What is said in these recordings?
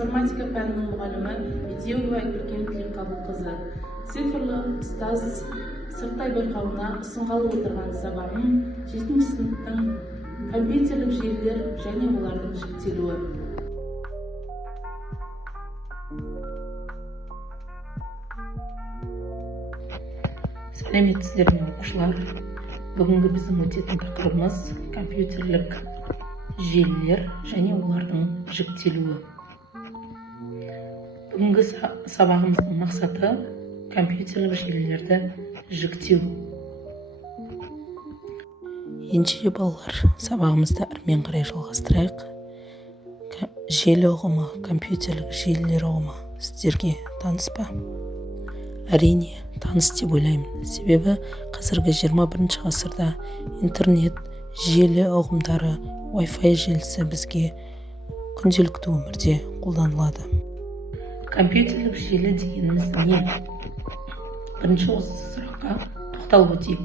информатика пәнінің мұғалімі Бедеуова Көркем Тілекқабылқызы. Цифрлы ұстаз сырттай байқауына ұсынғалы отырған сабағым 7-ші сыныптың компьютерлік желілер және олардың жіктелуі. Сәлеметсіздер ме оқушылар? Бүгінгі біздің өтетін тақырыбымыз компьютерлік желілер және олардың жіктелуі. Бүгінгі сабағымыздың мақсаты компьютерлік желілерді жіктеу. Ендеше балалар, сабағымызды әрмен қарай жалғастырайық. Желі ұғымы, компьютерлік желілер ұғымы сіздерге таныс па? Әрине, таныс деп ойлаймын. Себебі қазіргі 21-ші ғасырда интернет, желі ұғымдары, Wi-Fi желісі бізге күнделікті өмірде қолданылады. Компьютерлік желі дегеніміз не? Бірінші осы сұраққа тоқталып өтейік.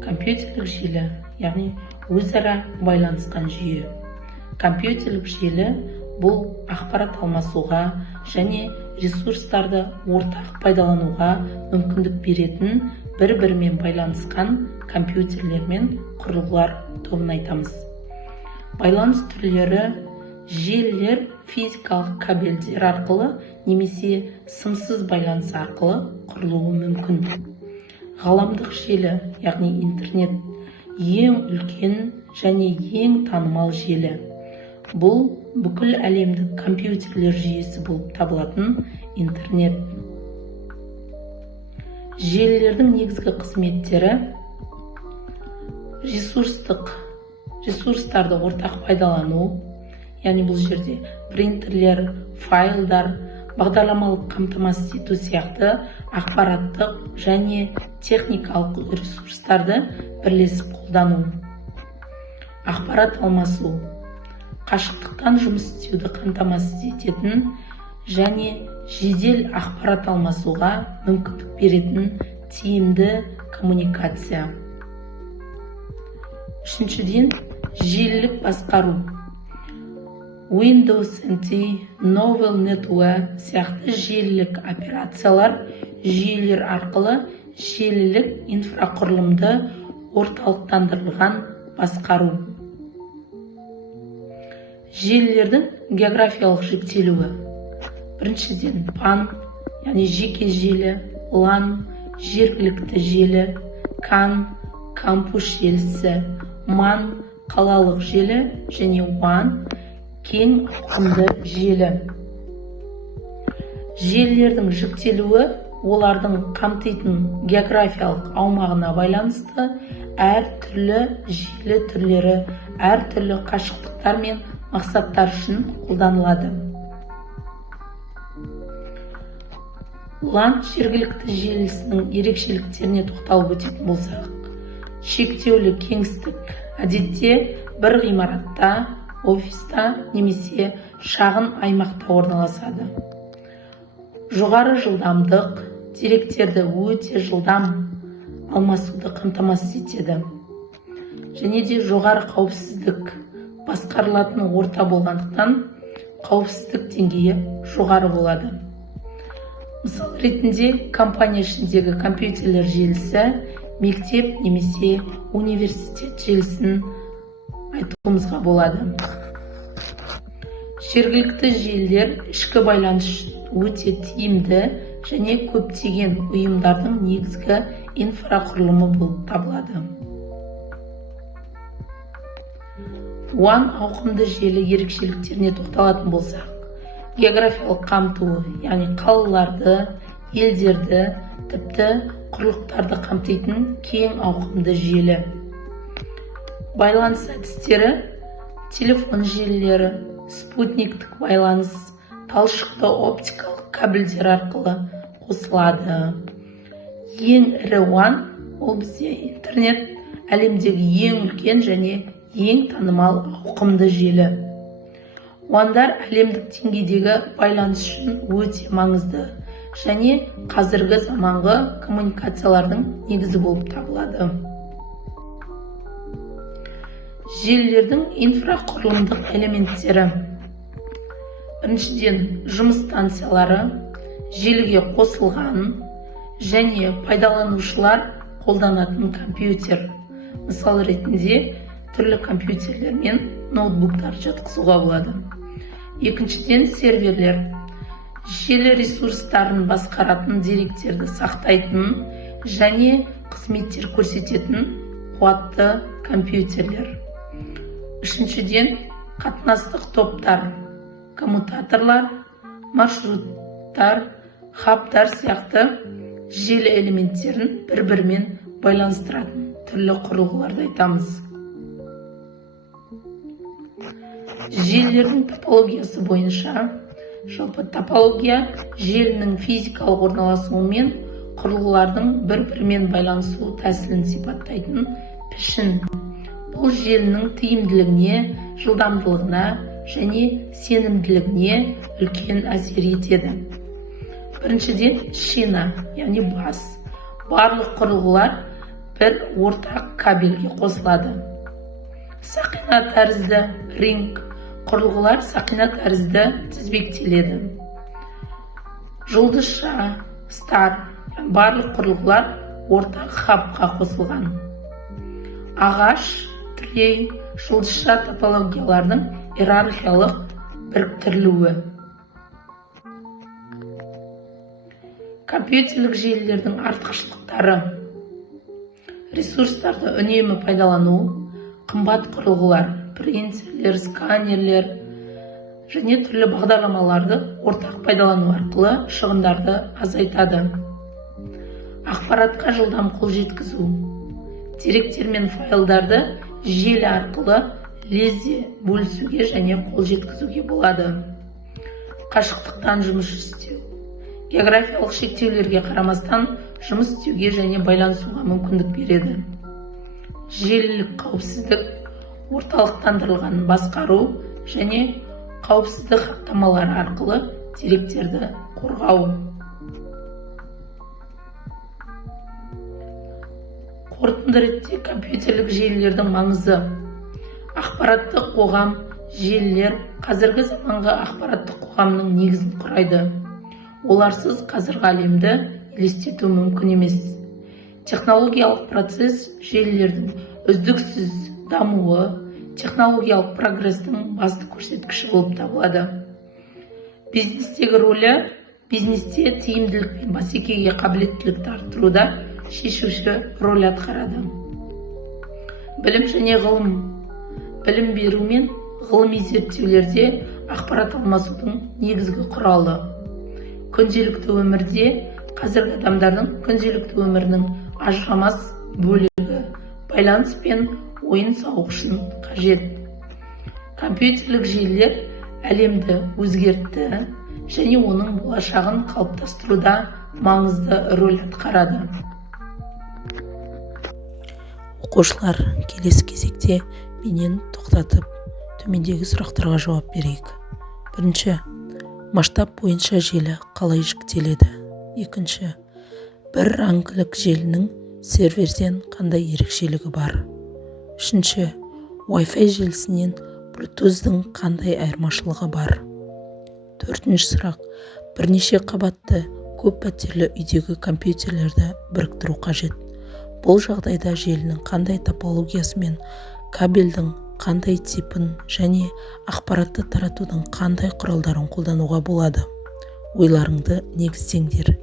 Компьютерлік желі, яғни өзара байланысқан жүйе. Компьютерлік желі бұл ақпарат алмасуға және ресурстарды ортақ пайдалануға мүмкіндік беретін бір-бірімен байланысқан компьютерлер мен құрылғылар тобын айтамыз. Байланыс түрлері желілер физикалық кабельдер арқылы немесе сымсыз байланыс арқылы құрылуы мүмкін. Ғаламдық желі, яғни интернет, ең үлкен және ең танымал желі. Бұл бүкіл әлемдік компьютерлер жүйесі болып табылатын интернет. Желілердің негізгі қызметтері ресурстарды ортақ пайдалану, яғни бұл жерде принтерлер, файлдар, бағдарламалық қамтамасыз ету сияқты ақпараттық және техникалық ресурстарды бірлесіп қолдану. Ақпарат алмасу, қашықтықтан жұмыс істеуді қамтамасыз ететін және жедел ақпарат алмасуға мүмкіндік беретін тиімді коммуникация. Үшіншіден, желілік басқару. Windows NT, Novel Network сияқты желілік операциялар жүйелер арқылы желілік инфрақұрылымды орталықтандырылған басқару. Желілердің географиялық жіктелуі. Біріншіден, PAN, яғни жеке желі, LAN, жергілікті желі, CAN, кампус желісі, MAN, қалалық желі және WAN, кең ауқымды желі. Желілердің жіктелуі олардың қамтитын географиялық аумағына байланысты әртүрлі желі түрлері әртүрлі қашықтықтар мен мақсаттар үшін қолданылады. LAN жергілікті желісінің ерекшеліктеріне тоқталып өтетін болсақ, шектеулі кеңістік әдетте бір ғимаратта, офиста немесе шағын аймақта орналасады. Жоғары жылдамдық деректерді өте жылдам алмасуды қамтамасыз етеді. Және де жоғары қауіпсіздік басқарылатын орта болғандықтан қауіпсіздік деңгейі жоғары болады. Мысал ретінде, компания ішіндегі компьютерлер желісі мектеп немесе университет желісін айтуымызға болады. Жергілікті желілер ішкі байланыс өте тиімді және көптеген ұйымдардың негізгі инфрақұрылымы болып табылады. WAN ауқымды желі ерекшеліктеріне тоқталатын болсақ, географиялық қамтуы, яғни қалаларды, елдерді, тіпті құрлықтарды қамтитын кең ауқымды желі. Байланыс әдістері, телефон желілері, спутниктік байланыс, талшықты оптикалық кабельдер арқылы қосылады. Ең ірі WAN, ол бізде интернет, әлемдегі ең үлкен және ең танымал ауқымды желі. WAN-дар әлемдік деңгейдегі байланыс үшін өте маңызды және қазіргі заманғы коммуникациялардың негізі болып табылады. Желілердің инфрақұрылымдық элементтері. Біріншіден, жұмыс станциялары, желіге қосылған және пайдаланушылар қолданатын компьютер. Мысал ретінде, түрлі компьютерлер мен ноутбуктар жатқызуға болады. Екіншіден, серверлер, желі ресурстарын басқаратын, деректерді сақтайтын және қызметтер көрсететін қуатты компьютерлер. Үшіншіден, қатынастық топтар, коммутаторлар, маршруттар, хабтар сияқты желі элементтерін бір-бірімен байланыстыратын түрлі құрылғыларды айтамыз. Желілердің топологиясы бойынша, жалпы топология желінің физикалық орналасуы мен құрылғылардың бір-бірімен байланысу тәсілін сипаттайтын пішін. Бұл желінің тиімділігіне, жылдамдылығына және сенімділігіне үлкен әсер етеді. Біріншіден, шина, яғни бас. Барлық құрылғылар бір ортақ кабельге қосылады. Сақина тәрізді ринг, құрылғылар сақина тәрізді тізбектеледі. Жұлдызша, стар, барлық құрылғылар ортақ хабқа қосылған. Ағаш, трей, жұлдызша топологиялардың иерархиялық біріктірілуі. Компьютерлік желілердің артықшылықтары: ресурстарды үнемі пайдалану, қымбат құрылғылар, принтерлер, сканерлер және түрлі бағдарламаларды ортақ пайдалану арқылы шығындарды азайтады. Ақпаратқа жылдам қол жеткізу, деректер мен файлдарды желі арқылы лезде бөлісуге және қол жеткізуге болады. Қашықтықтан жұмыс істеу, географиялық шектеулерге қарамастан жұмыс істеуге және байланысуға мүмкіндік береді. Желілік қауіпсіздік, орталықтандырылған басқару және қауіпсіздік хаттамалары арқылы деректерді қорғау. Қорытынды ретте компьютерлік желілердің маңызы: ақпараттық қоғам, желілер қазіргі заманғы ақпараттық қоғамның негізін құрайды. Оларсыз қазіргі әлемді елестету мүмкін емес. Технологиялық процесс желілердің үздіксіз дамуы, технологиялық прогрестің басты көрсеткіші болып табылады. Бизнестегі рөлі: бизнесте тиімділік пен бәсекеге қабілеттілікті арттыруда шешуші рөл атқарады. Білім және ғылым, білім беру мен ғылыми зерттеулерде ақпарат алмасудың негізгі құралы. Күнделікті өмірде қазіргі адамдардың күнделікті өмірінің ажырамас бөлігі, байланыс пен ойын сауық үшін қажет. Компьютерлік желілер әлемді өзгертті және оның болашағын қалыптастыруда маңызды рөл атқарады. Оқушылар, келесі кезекте менен тоқтатып, төмендегі сұрақтарға жауап берейік. Бірінші, масштаб бойынша желі қалай жіктеледі? Екінші, бір рангілік желінің серверден қандай ерекшелігі бар? Үшінші, Wi-Fi желісінен Bluetooth-дің қандай айырмашылығы бар? Төртінші сұрақ, бірнеше қабатты көп пәтерлі үйдегі компьютерлерді біріктіру қажет. Бұл жағдайда желінің қандай топологиясы мен кабельдің қандай типін және ақпаратты таратудың қандай құралдарын қолдануға болады? Ойларыңды негіздеңдер.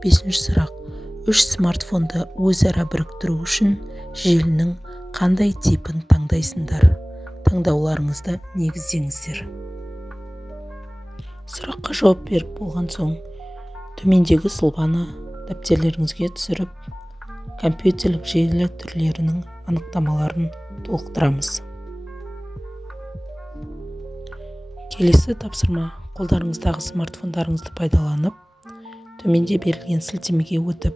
Бесінші сұрақ, үш смартфонды өзара біріктіру үшін желінің қандай типін таңдайсыңдар? Таңдауларыңызды негіздеңіздер. Сұраққа жауап беріп болған соң, төмендегі сұлбаны дәптерлеріңізге түсіріп, компьютерлік желі түрлерінің анықтамаларын толықтырамыз. Келесі тапсырма: қолдарыңыздағы смартфондарыңызды пайдаланып, төменде берілген сілтемеге өтіп,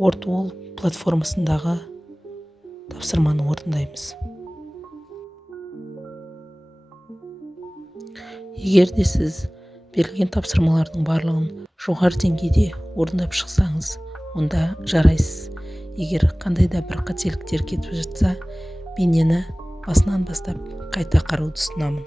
Wordwall платформасындағы тапсырманы орындаймыз. Егер де сіз берілген тапсырмалардың барлығын жоғары деңгейде орындап шықсаңыз, онда жарайсыз. Егер қандай да бір қателіктер кетіп жатса, бейнені басынан бастап қайта қарауды ұсынамын.